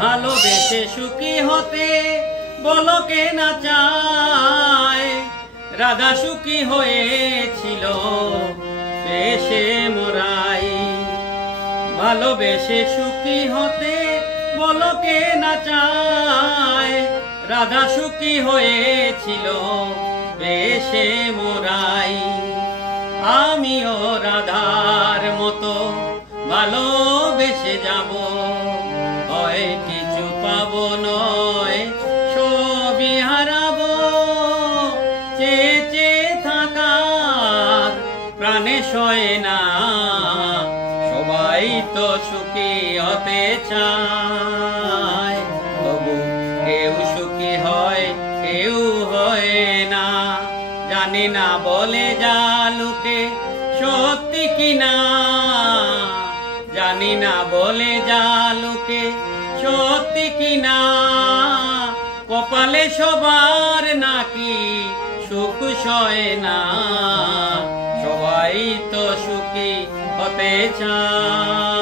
ভালোবেসে সুখী হতে বলো কে না চায়। রাধা সুখী হয়েছিল বেশে মোরাই। ভালোবেসে সুখী হতে বলো কে না চায়। রাধা সুখী হয়েছিল বেশে মোরাই। আমিও রাধার মতো ভালোবেসে যাব, হয় কিছু পাবো নয় সবই হারাবো। চেয়ে চেয়ে থাকার প্রাণে সয় না, সবাই তো সুখী হতে চায়। তবু কেউ সুখী হয় কেউ হয় না, জানি না বলে যা লোকে সত্যি কিনা। জানি না বলে যা লোকে সত্যি কিনা। কপালে সবার নাকি সুখ সয় না, সবাই তো সুখী হতে চায়।